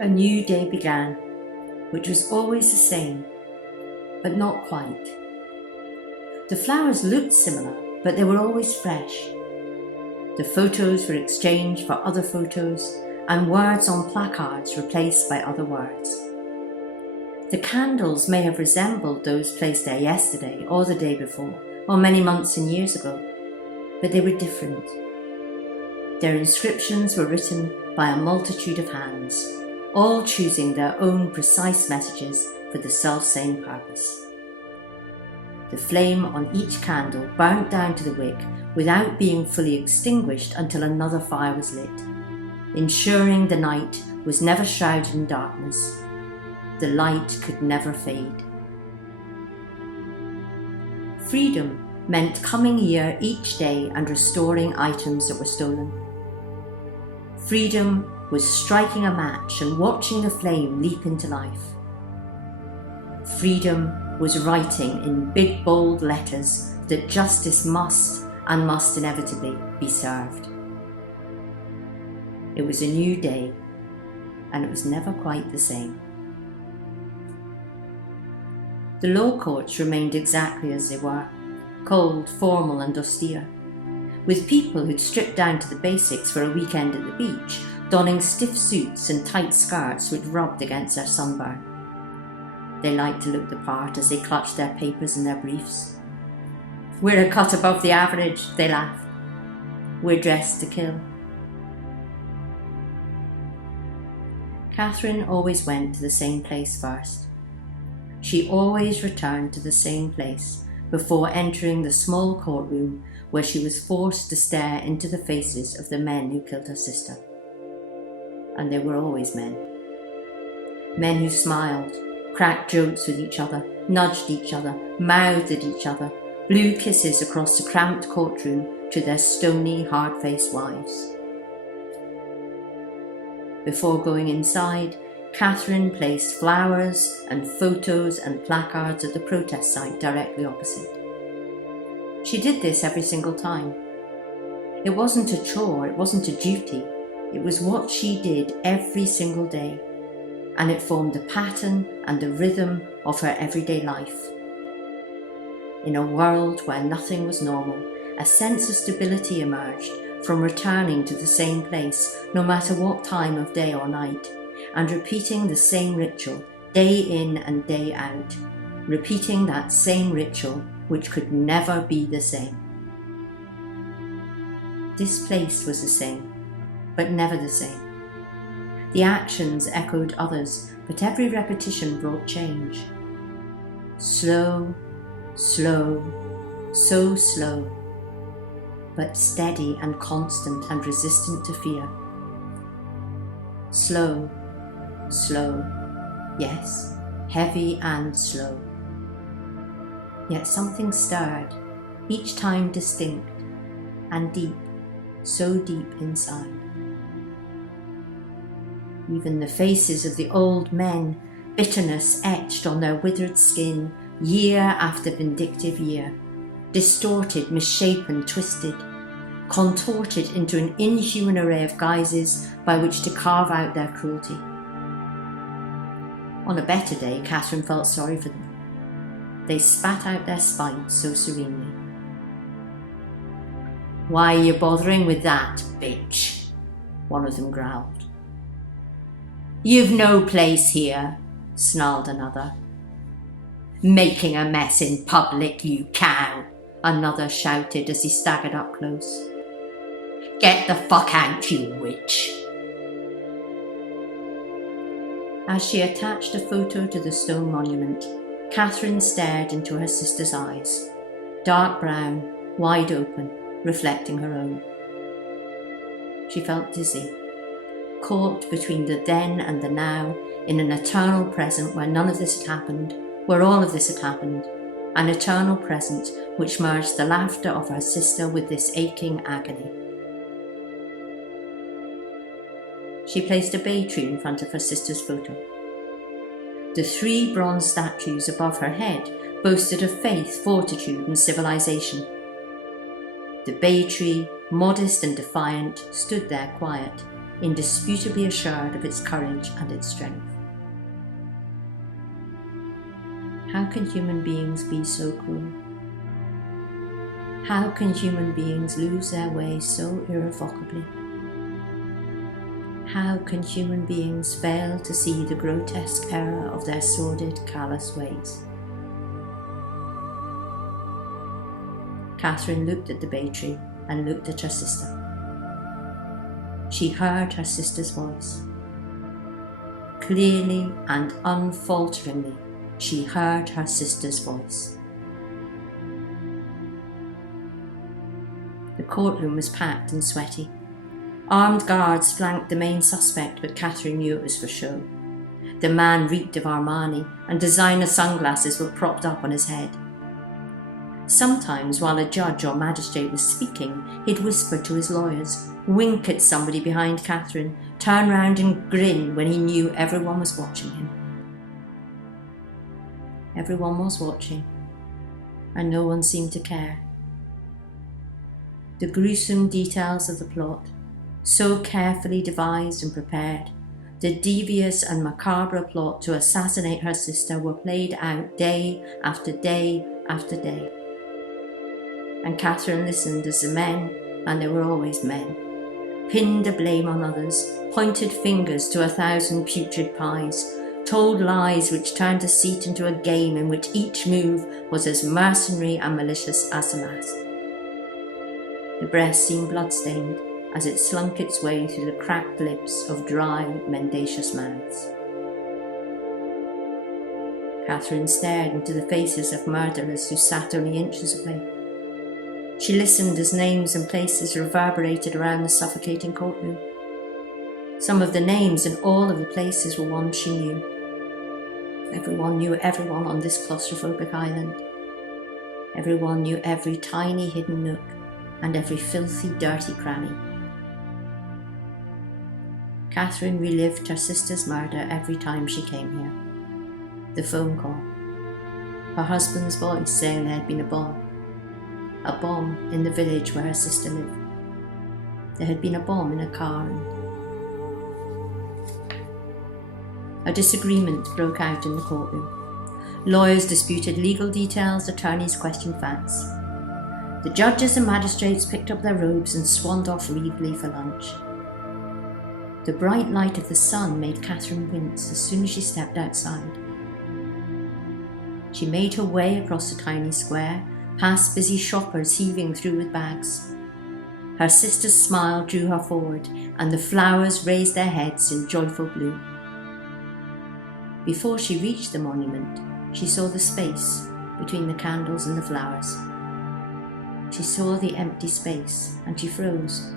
A new day began, which was always the same, but not quite. The flowers looked similar, but they were always fresh. The photos were exchanged for other photos, and words on placards replaced by other words. The candles may have resembled those placed there yesterday or the day before, or many months and years ago, but they were different. Their inscriptions were written by a multitude of hands, all choosing their own precise messages for the self-same purpose. The flame on each candle burnt down to the wick without being fully extinguished until another fire was lit, ensuring the night was never shrouded in darkness. The light could never fade. Freedom meant coming here each day and restoring items that were stolen. Freedom was striking a match and watching the flame leap into life. Freedom was writing in big bold letters that justice must and must inevitably be served. It was a new day, and it was never quite the same. The law courts remained exactly as they were, cold, formal and austere, with people who'd stripped down to the basics for a weekend at the beach, donning stiff suits and tight skirts which rubbed against their sunburn. They liked to look the part as they clutched their papers and their briefs. "We're a cut above the average," they laughed. "We're dressed to kill." Catherine always went to the same place first. She always returned to the same place before entering the small courtroom where she was forced to stare into the faces of the men who killed her sister. And they were always men. Men who smiled, cracked jokes with each other, nudged each other, mouthed at each other, blew kisses across the cramped courtroom to their stony, hard-faced wives. Before going inside, Catherine placed flowers and photos and placards at the protest site directly opposite. She did this every single time. It wasn't a chore, it wasn't a duty, it was what she did every single day, and it formed the pattern and the rhythm of her everyday life. In a world where nothing was normal, a sense of stability emerged from returning to the same place, no matter what time of day or night, and repeating the same ritual day in and day out, repeating that same ritual which could never be the same. This place was the same, but never the same. The actions echoed others, but every repetition brought change. Slow, slow, so slow, but steady and constant and resistant to fear. Slow, slow, yes, heavy and slow. Yet something stirred, each time distinct and deep, so deep inside. Even the faces of the old men, bitterness etched on their withered skin, year after vindictive year, distorted, misshapen, twisted, contorted into an inhuman array of guises by which to carve out their cruelty. On a better day, Catherine felt sorry for them. They spat out their spite so serenely. "Why are you bothering with that, bitch?" one of them growled. "You've no place here," snarled another. "Making a mess in public, you cow," another shouted as he staggered up close. "Get the fuck out, you witch." As she attached a photo to the stone monument, Catherine stared into her sister's eyes, dark brown, wide open, reflecting her own. She felt dizzy, caught between the then and the now, in an eternal present where none of this had happened, where all of this had happened, an eternal present which merged the laughter of her sister with this aching agony. She placed a bay tree in front of her sister's photo. The 3 bronze statues above her head boasted of faith, fortitude and civilization. The bay tree, modest and defiant, stood there quiet, indisputably assured of its courage and its strength. How can human beings be so cruel? How can human beings lose their way so irrevocably? How can human beings fail to see the grotesque error of their sordid, callous ways? Catherine looked at the bay tree and looked at her sister. She heard her sister's voice. Clearly and unfalteringly, she heard her sister's voice. The courtroom was packed and sweaty. Armed guards flanked the main suspect, but Catherine knew it was for show. The man reeked of Armani, and designer sunglasses were propped up on his head. Sometimes, while a judge or magistrate was speaking, he'd whisper to his lawyers, wink at somebody behind Catherine, turn round and grin when he knew everyone was watching him. Everyone was watching, and no one seemed to care. The gruesome details of the plot, so carefully devised and prepared, the devious and macabre plot to assassinate her sister, were played out day after day after day. And Catherine listened as the men, and there were always men, pinned the blame on others, pointed fingers to 1,000 putrid pies, told lies which turned deceit into a game in which each move was as mercenary and malicious as the last. The breast seemed blood-stained as it slunk its way through the cracked lips of dry, mendacious mouths. Catherine stared into the faces of murderers who sat only inches away. She listened as names and places reverberated around the suffocating courtroom. Some of the names and all of the places were ones she knew. Everyone knew everyone on this claustrophobic island. Everyone knew every tiny hidden nook and every filthy, dirty cranny. Catherine relived her sister's murder every time she came here. The phone call, her husband's voice saying there had been a bomb in the village where her sister lived. There had been a bomb in a car, and a disagreement broke out in the courtroom. Lawyers disputed legal details, attorneys questioned facts. The judges and magistrates picked up their robes and swanned off reedly for lunch. The bright light of the sun made Catherine wince as soon as she stepped outside. She made her way across the tiny square, past busy shoppers heaving through with bags. Her sister's smile drew her forward, and the flowers raised their heads in joyful bloom. Before she reached the monument, she saw the space between the candles and the flowers. She saw the empty space, and she froze,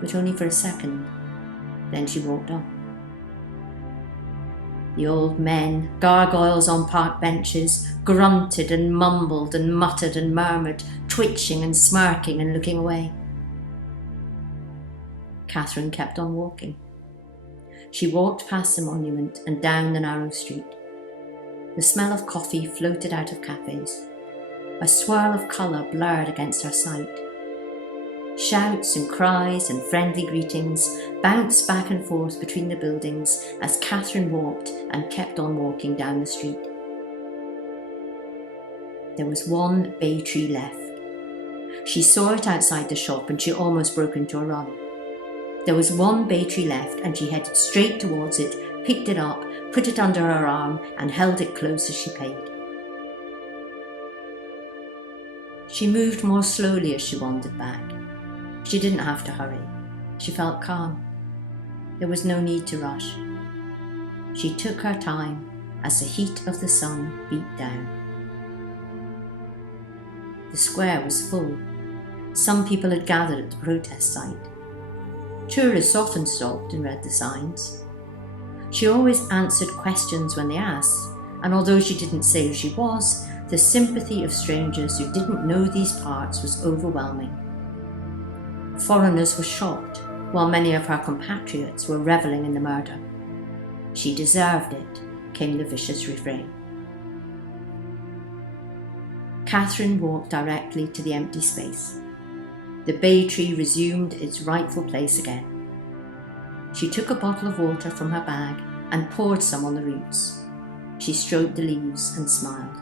but only for a second. Then she walked on. The old men, gargoyles on park benches, grunted and mumbled and muttered and murmured, twitching and smirking and looking away. Catherine kept on walking. She walked past the monument and down the narrow street. The smell of coffee floated out of cafes. A swirl of colour blurred against her sight. Shouts and cries and friendly greetings bounced back and forth between the buildings as Catherine walked and kept on walking down the street. There was one bay tree left. She saw it outside the shop and she almost broke into a run. There was one bay tree left and she headed straight towards it, picked it up, put it under her arm and held it close as she paid. She moved more slowly as she wandered back. She didn't have to hurry. She felt calm. There was no need to rush. She took her time as the heat of the sun beat down. The square was full. Some people had gathered at the protest site. Tourists often stopped and read the signs. She always answered questions when they asked, and although she didn't say who she was, the sympathy of strangers who didn't know these parts was overwhelming. Foreigners were shocked, while many of her compatriots were revelling in the murder. She deserved it, came the vicious refrain. Catherine walked directly to the empty space. The bay tree resumed its rightful place again. She took a bottle of water from her bag and poured some on the roots. She stroked the leaves and smiled.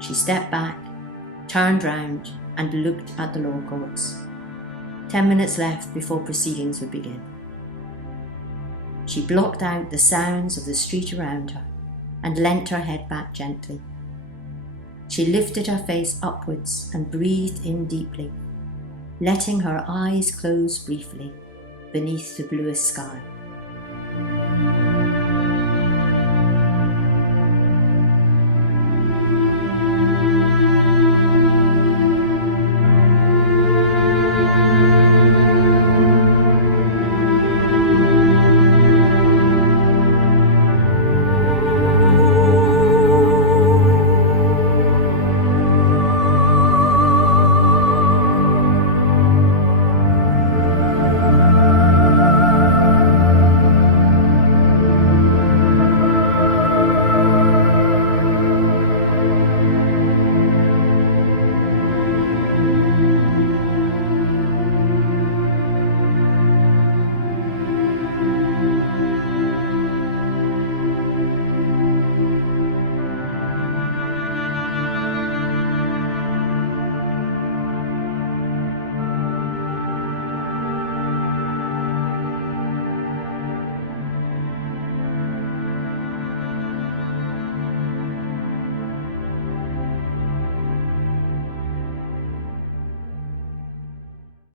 She stepped back, turned round and looked at the law courts. 10 minutes left before proceedings would begin. She blocked out the sounds of the street around her and leant her head back gently. She lifted her face upwards and breathed in deeply, letting her eyes close briefly beneath the bluest sky.